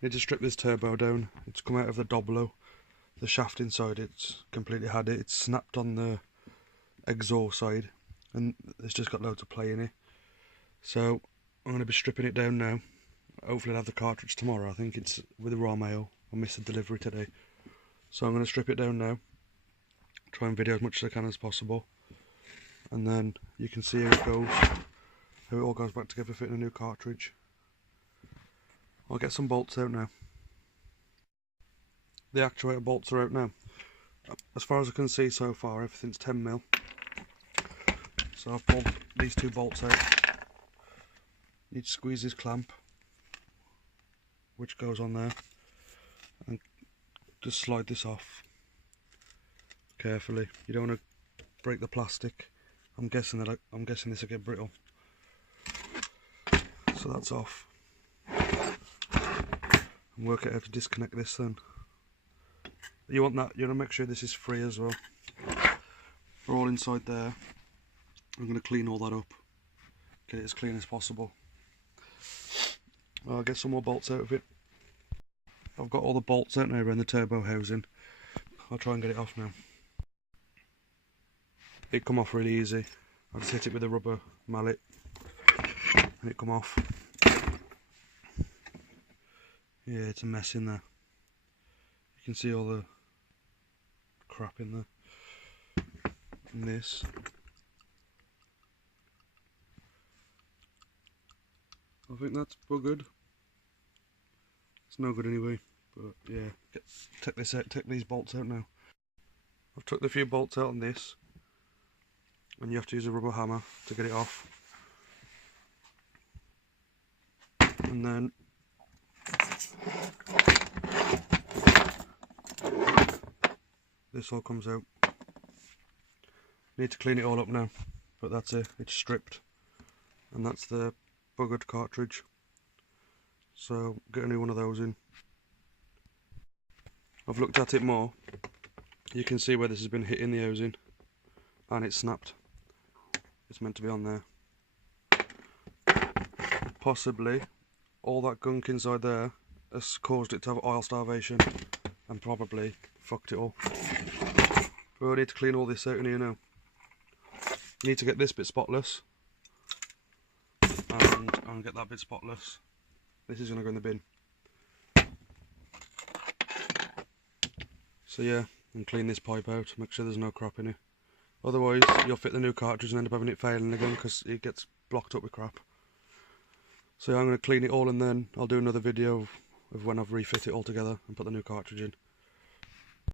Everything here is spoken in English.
Need to strip this turbo down. It's come out of the doblo. The shaft inside it's completely had it. It's snapped on the exhaust side and it's just got loads of play in it. So I'm going to be stripping it down now. Hopefully I'll have the cartridge tomorrow. I think it's with the raw mail. I missed the delivery today. So I'm going to strip it down now. Try and video as much as I can as possible. And then you can see how it goes. How it all goes back together fitting a new cartridge. I'll get some bolts out now. The actuator bolts are out now. As far as I can see so far, everything's 10mm. So I've pulled these two bolts out. Need to squeeze this clamp, which goes on there, and just slide this off carefully. You don't want to break the plastic. I'm guessing this will get brittle. So that's off. And work out how to disconnect this then. You want to make sure this is free as well. We're all inside there. I'm going to clean all that up, get it as clean as possible. I'll get some more bolts out of it. I've got all the bolts out now around the turbo housing. I'll try and get it off now. It come off really easy. I just hit it with a rubber mallet and it come off. Yeah, it's a mess in there. You can see all the crap in there. And this. I think that's buggered. It's no good anyway, but yeah, take this out, take these bolts out now. I've took the few bolts out on this, and you have to use a rubber hammer to get it off. And then this all comes out. Need to clean it all up now, but that's it, it's stripped. And that's the buggered cartridge. So get a new one of those in. I've looked at it more. You can see where this has been hitting the housing and it's snapped. It's meant to be on there. Possibly all that gunk inside there has caused it to have oil starvation and probably fucked it all. But I need to clean all this out in here now. Need to get this bit spotless and get that bit spotless. This is going to go in the bin. So yeah, and clean this pipe out, make sure there's no crap in it. Otherwise you'll fit the new cartridge and end up having it failing again because it gets blocked up with crap. So yeah, I'm going to clean it all and then I'll do another video of when I've refit it all together and put the new cartridge in.